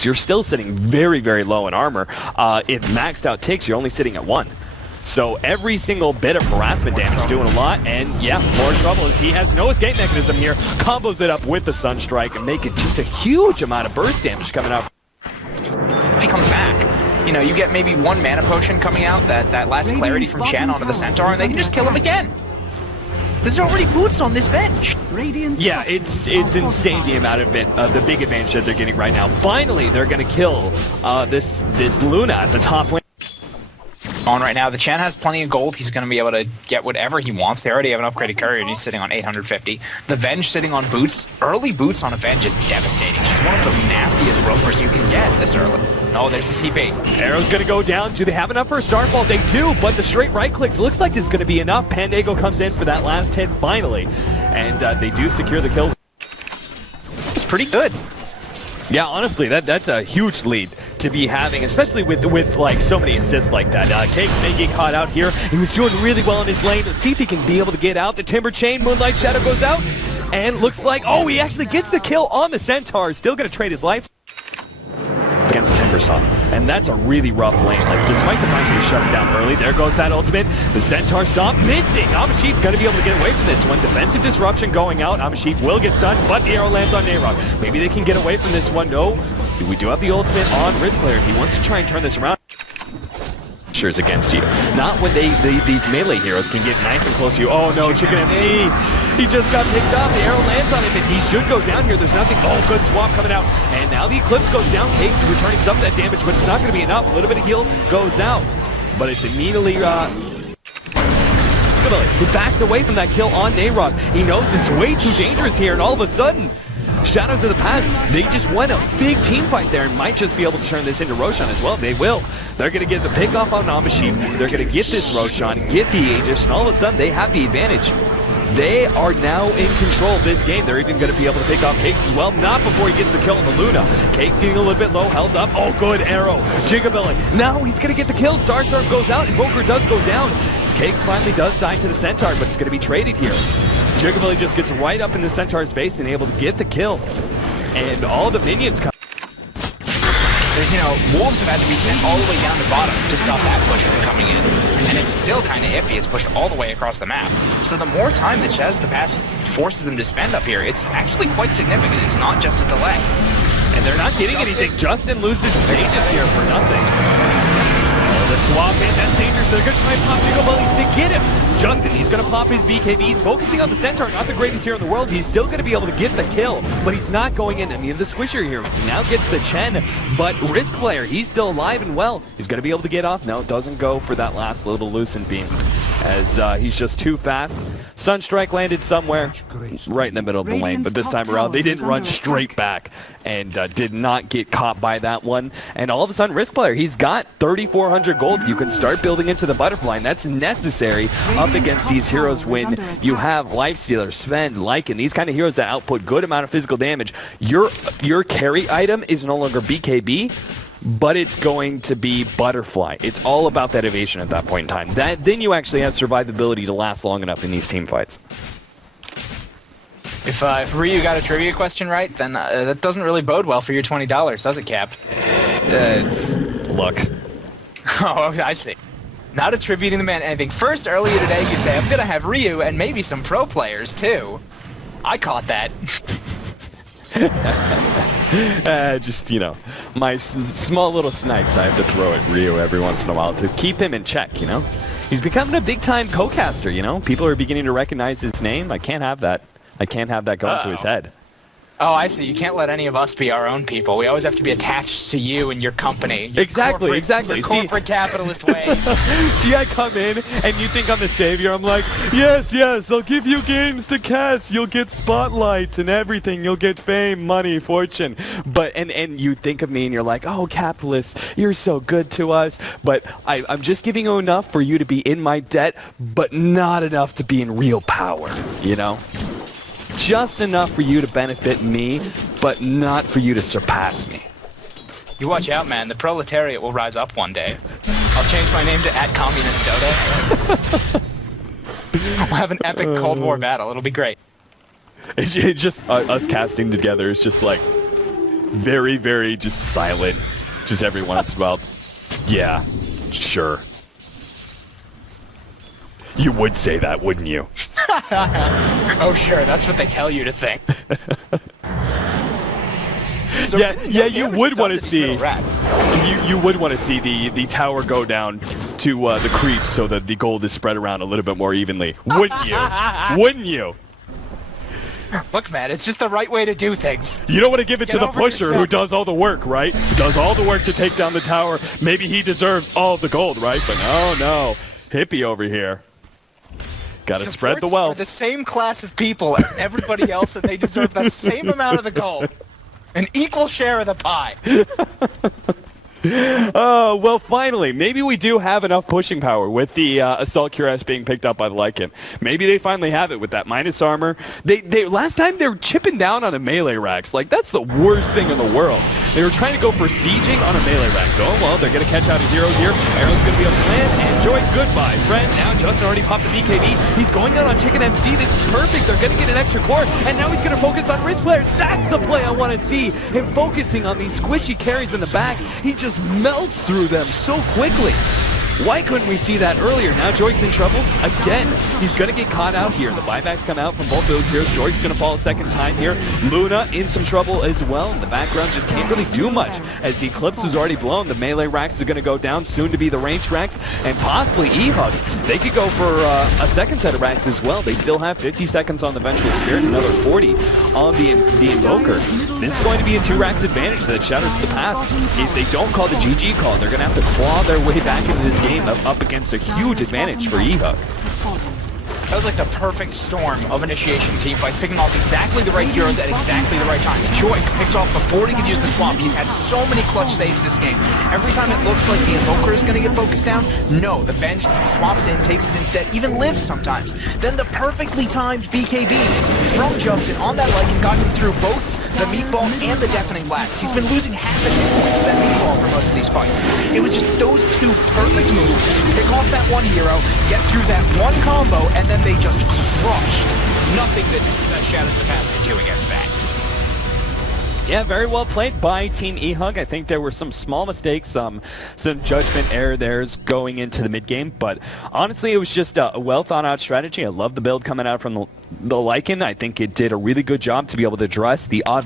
You're still sitting very, very low in armor. If maxed out ticks, you're only sitting at 1. So every single bit of harassment damage doing a lot, and yeah, more trouble as he has no escape mechanism here. Combos it up with the Sunstrike and make it just a huge amount of burst damage coming out. If he comes back, you know, you get maybe one mana potion coming out, that last clarity from Chen onto the Centaur, and they can just kill him again. There's already boots on this bench. Yeah, it's insane the amount of the big advantage that they're getting right now. Finally, they're gonna kill this Luna at the top lane. On right now, the Chen has plenty of gold. He's going to be able to get whatever he wants. They already have an upgraded courier, and he's sitting on 850. The Venge sitting on boots. Early boots on a Venge is devastating. She's one of the nastiest ropers you can get this early. Oh, there's the TP. Arrow's going to go down. Do they have enough for a Starfall? They do, but the straight right clicks looks like it's going to be enough. Pandago comes in for that last hit finally, and they do secure the kill. It's pretty good. Yeah, honestly, that's a huge lead to be having, especially with like so many assists like that. Cakes may get caught out here. He was doing really well in his lane. Let's see if he can be able to get out. The Timber Chain, Moonlight Shadow goes out, and looks like, oh, he actually gets the kill on the Centaur. Still going to trade his life against Timbersaw. And that's a really rough lane. Like, despite the fact that he shut him down early, there goes that ultimate. The Centaur stop missing. Amashif going to be able to get away from this one. Defensive disruption going out. Amashif will get stunned, but the arrow lands on Nayrok. Maybe they can get away from this one. No. We do have the ultimate on Risk Player if he wants to try and turn this around. Is against you. Not when these melee heroes can get nice and close to you. Oh no, Chicken MC. He just got picked up. The arrow lands on him and he should go down here. There's nothing. Oh, good swap coming out. And now the Eclipse goes down. Cakes returning some of that damage, but it's not going to be enough. A little bit of heal goes out. But it's immediately he backs away from that kill on Nayrok. He knows this is way too dangerous here, and all of a sudden, Shadows of the Past, they just won a big team fight there and might just be able to turn this into Roshan as well. They will. They're going to get the pick off on Amashif. They're going to get this Roshan, get the Aegis, and all of a sudden they have the advantage. They are now in control of this game. They're even going to be able to pick off Cakes as well. Not before he gets the kill on the Luna. Cakes getting a little bit low, held up. Oh, good arrow. Gigabilly. Now he's going to get the kill. Starstorm goes out. Invoker does go down. Cakes finally does die to the Centaur, but it's going to be traded here. Gigabilly just gets right up in the Centaur's face and able to get the kill. And all the minions come. There's, wolves have had to be sent all the way down to bottom to stop that push from coming in. And it's still kind of iffy. It's pushed all the way across the map. So the more time that Shadows of the Past forces them to spend up here, it's actually quite significant. It's not just a delay. And they're not getting anything. Justin loses Aegis here for nothing. The swap in, that's dangerous. They're going to try and pop Gigabilly to get him. Justin, he's going to pop his BKB. He's focusing on the Centaur, not the greatest hero in the world. He's still going to be able to get the kill, but he's not going in. I mean, the Squisher heroes now gets the Chen, but Risk Player, he's still alive and well. He's going to be able to get off. No, doesn't go for that last little Lucent Beam, as he's just too fast. Sunstrike landed somewhere right in the middle of the lane, but this time around, they didn't run straight back and did not get caught by that one. And all of a sudden, Risk Player, he's got 3,400 gold. You can start building into the butterfly, and that's necessary up against these heroes when you have Lifestealer, Sven, Lycan, these kind of heroes that output good amount of physical damage. Your carry item is no longer BKB, but it's going to be Butterfly. It's all about that evasion at that point in time. Then you actually have survivability to last long enough in these team fights. If Ryu got a trivia question right, then that doesn't really bode well for your $20, does it, Cap? Look. Oh, I see. Not attributing the man anything. First, earlier today, you say, I'm going to have Ryu and maybe some pro players, too. I caught that. Just, my small little snipes I have to throw at Ryu every once in a while to keep him in check, He's becoming a big-time co-caster, People are beginning to recognize his name. I can't have that. I can't have that go into his head. Oh, I see. You can't let any of us be our own people. We always have to be attached to you and your company. Your exactly. Your corporate capitalist ways. See, I come in and you think I'm the savior. I'm like, yes, I'll give you games to cast. You'll get spotlight and everything. You'll get fame, money, fortune. But and you think of me and you're like, oh, capitalist, you're so good to us. But I'm just giving you enough for you to be in my debt, but not enough to be in real power, Just enough for you to benefit me, but not for you to surpass me. You watch out, man. The proletariat will rise up one day. I'll change my name to @Communist Dota. We'll have an epic Cold War battle. It'll be great. It's just us casting together. It's just like, very, very just silent. Just every once in a while. Yeah, sure. You would say that, wouldn't you? Oh, sure. That's what they tell you to think. So yeah, you would want to see. You You would want to see the tower go down to the creep so that the gold is spread around a little bit more evenly. Wouldn't you? Wouldn't you? Look, man, it's just the right way to do things. You don't want to give it to the pusher yourself. who does all the work, right? Who does all the work to take down the tower. Maybe he deserves all the gold, right? But no. Hippie over here. Gotta spread the Supports wealth. are the same class of people as everybody else, and they deserve the same amount of the gold. An equal share of the pie. Well, finally, maybe we do have enough pushing power with the Assault Cuirass being picked up by the Lycan. Maybe they finally have it with that minus armor. They last time they were chipping down on a melee Rax. Like, that's the worst thing in the world. They were trying to go for sieging on a melee Rax. Oh, well, they're going to catch out a hero here. Arrow's going to be able to land. And Joy, goodbye, friend. Now Justin already popped the BKB. He's going out on Chicken MC. This is perfect. They're going to get an extra core. And now he's going to focus on wrist players. That's the play I want to see. Him focusing on these squishy carries in the back. He just melts through them so quickly. Why couldn't we see that earlier? Now Joy's in trouble again. He's going to get caught out here. The buybacks come out from both those heroes. Joy's going to fall a second time here. Luna in some trouble as well. In the background just can't really do much as the Eclipse is already blown. The melee Rax is going to go down, soon to be the range Rax, and possibly eHug. They could go for a second set of Rax as well. They still have 50 seconds on the Vengeful Spirit, another 40 on the Invoker. This is going to be a 2 Rax advantage that shatters the past. If they don't call the GG call, they're going to have to claw their way back into this game up against a huge advantage for eHug. That was like the perfect storm of initiation team fights, picking off exactly the right heroes at exactly the right times. Joy picked off before he could use the swamp. He's had so many clutch saves this game. Every time it looks like the Invoker is going to get focused down, no, the Venge swaps in, takes it instead, even lives sometimes. Then the perfectly timed BKB from Justin on that Lycan got him through both the meatball and the deafening blast. He's been losing half his hit points to that meatball for most of these fights. It was just those 2 perfect moves, pick off that one hero, get through that one combo, and then they just crushed. Nothing that shatters the past can do against that. Yeah, very well played by Team eHug. I think there were some small mistakes, some judgment error there's going into the mid-game, but honestly, it was just a well-thought-out strategy. I love the build coming out from the Lycan. I think it did a really good job to be able to address the obvious